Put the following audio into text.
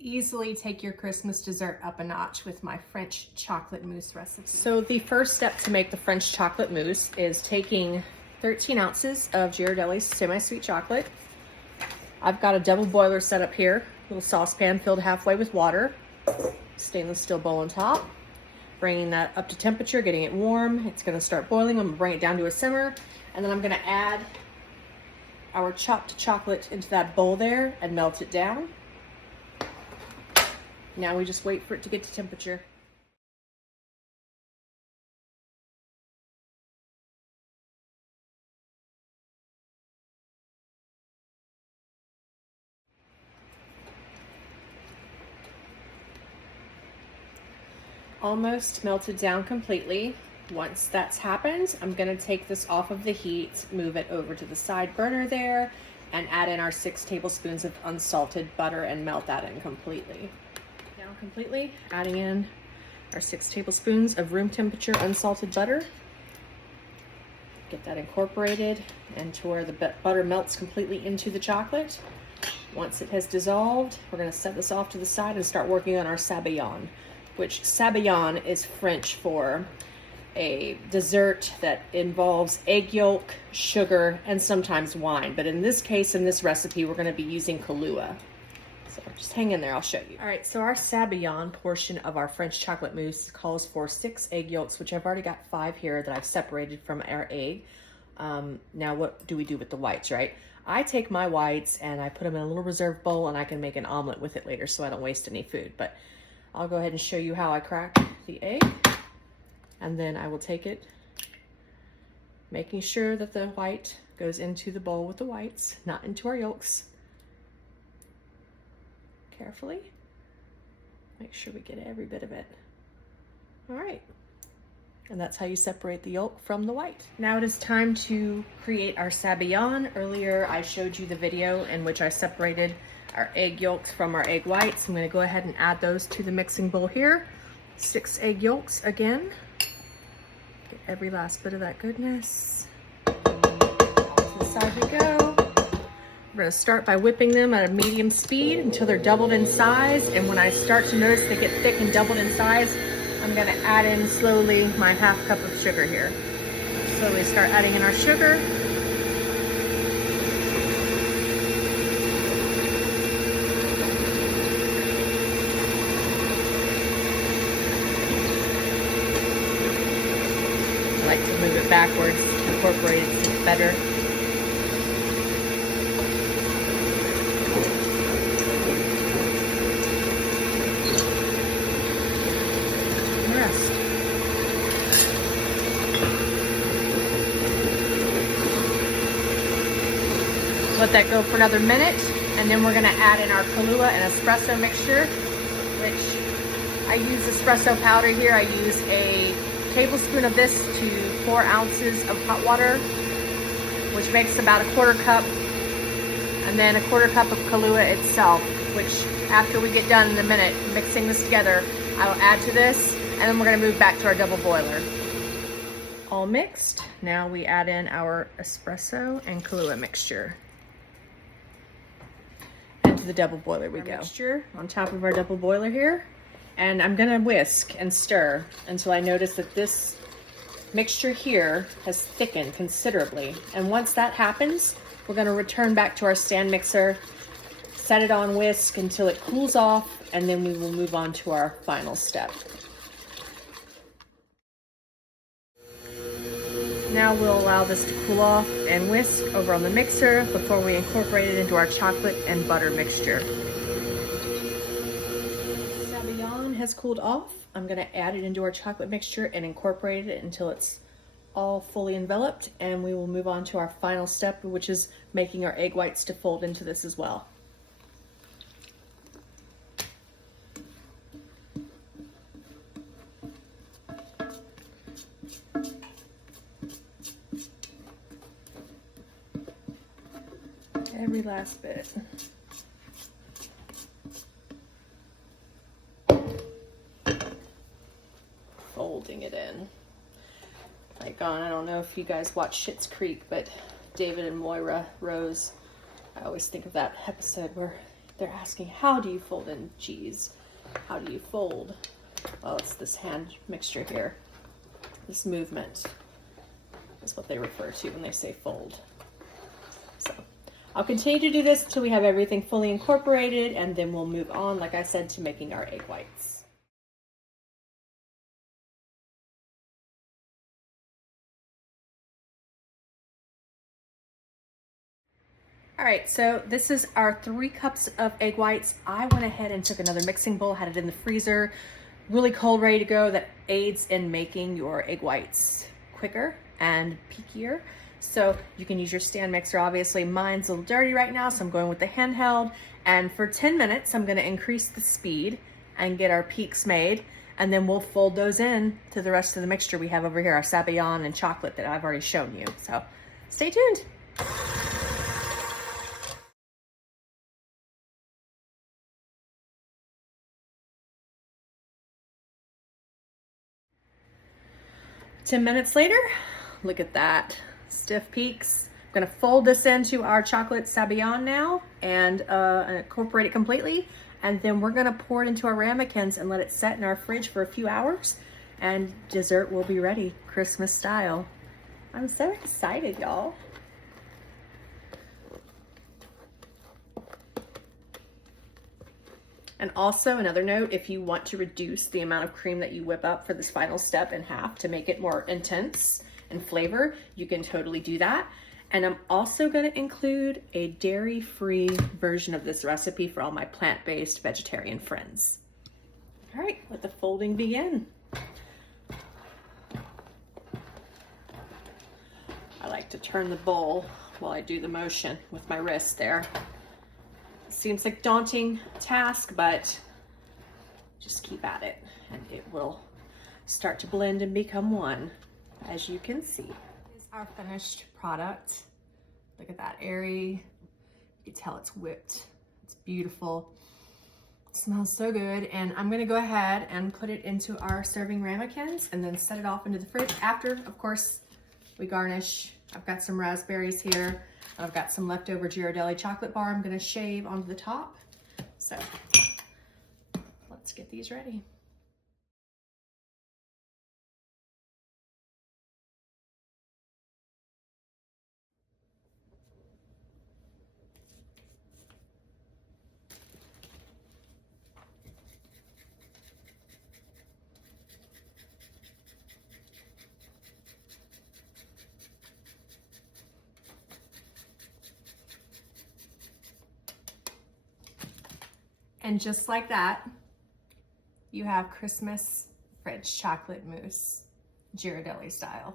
easily take your Christmas dessert up a notch with my French chocolate mousse recipe. So the first step to make the French chocolate mousse is taking 13 ounces of Ghirardelli's semi-sweet chocolate. I've got a double boiler set up here, little saucepan filled halfway with water, stainless steel bowl on top. Bringing that up to temperature, getting it warm. It's gonna start boiling. I'm gonna bring it down to a simmer, and then I'm gonna add our chopped chocolate into that bowl there and melt it down. Now we just wait for it to get to temperature. Almost melted down completely. Once that's happened, I'm gonna take this off of the heat, move it over to the side burner there, and add in our 6 tablespoons of unsalted butter and melt that in completely. Down completely, adding in our 6 tablespoons of room temperature unsalted butter. Get that incorporated into where the butter melts completely into the chocolate. Once it has dissolved, we're gonna set this off to the side and start working on our sabayon, which sabayon is French for a dessert that involves egg yolk, sugar, and sometimes wine. But in this case, in this recipe, we're gonna be using Kahlua. So just hang in there, I'll show you. All right, so our sabayon portion of our French chocolate mousse calls for 6 egg yolks, which I've already got 5 here that I've separated from our egg. Now what do we do with the whites, right? I take my whites and I put them in a little reserve bowl, and I can make an omelet with it later so I don't waste any food. But I'll go ahead and show you how I crack the egg. And then I will take it, making sure that the white goes into the bowl with the whites, not into our yolks. Carefully. Make sure we get every bit of it. All right. And that's how you separate the yolk from the white. Now it is time to create our sabayon. Earlier I showed you the video in which I separated our egg yolks from our egg whites. I'm going to go ahead and add those to the mixing bowl here. 6 egg yolks again. Get every last bit of that goodness. To the side we go. We're going to start by whipping them at a medium speed until they're doubled in size. And when I start to notice they get thick and doubled in size, I'm going to add in slowly my 1/2 cup of sugar here. Slowly start adding in our sugar. I like to move it backwards, incorporate it better. Rest. Let that go for another minute, and then we're going to add in our Kahlua and espresso mixture, which I use espresso powder here. I use a tablespoon of this to 4 ounces of hot water, which makes about 1/4 cup, and then 1/4 cup of Kahlua itself, which after we get done in a minute mixing this together, I will add to this, and then we're going to move back to our double boiler. All mixed. Now we add in our espresso and Kahlua mixture. And to the double boiler we go. Mixture on top of our double boiler here. And I'm gonna whisk and stir until I notice that this mixture here has thickened considerably. And once that happens, we're gonna return back to our stand mixer, set it on whisk until it cools off, and then we will move on to our final step. Now we'll allow this to cool off and whisk over on the mixer before we incorporate it into our chocolate and butter mixture. Sabayon has cooled off. I'm going to add it into our chocolate mixture and incorporate it until it's all fully enveloped, and we will move on to our final step, which is making our egg whites to fold into this as well. Every last bit. Folding it in. Like on, I don't know if you guys watch Schitt's Creek, but David and Moira Rose, I always think of that episode where They're asking, how do you fold in cheese? How do you fold? Well, it's this hand mixture here. This movement is what they refer to when they say fold. So I'll continue to do this until we have everything fully incorporated, and then we'll move on, like I said, to making our egg whites. All right, so this is our 3 cups of egg whites. I went ahead and took another mixing bowl, had it in the freezer, really cold, ready to go. That aids in making your egg whites quicker and peakier. So you can use your stand mixer. Obviously mine's a little dirty right now, so I'm going with the handheld. And for 10 minutes, I'm gonna increase the speed and get our peaks made. And then we'll fold those in to the rest of the mixture we have over here, our sabayon and chocolate that I've already shown you. So stay tuned. Ten minutes later, look at that, stiff peaks. I'm gonna fold this into our chocolate sabayon now and incorporate it completely. And then we're gonna pour it into our ramekins and let it set in our fridge for a few hours. And dessert will be ready, Christmas style. I'm so excited, y'all. And also another note, if you want to reduce the amount of cream that you whip up for this final step in half to make it more intense in flavor, you can totally do that. And I'm also gonna include a dairy-free version of this recipe for all my plant-based vegetarian friends. All right, let the folding begin. I like to turn the bowl while I do the motion with my wrist there. Seems like a daunting task, but just keep at it and it will start to blend and become one, as you can see. This is our finished product. Look at that, airy. You can tell it's whipped. It's beautiful. It smells so good. And I'm gonna go ahead and put it into our serving ramekins and then set it off into the fridge after, of course, we garnish. I've got some raspberries here. I've got some leftover Ghirardelli chocolate bar I'm gonna shave onto the top. So let's get these ready. And just like that, you have Christmas fridge chocolate mousse, Ghirardelli style.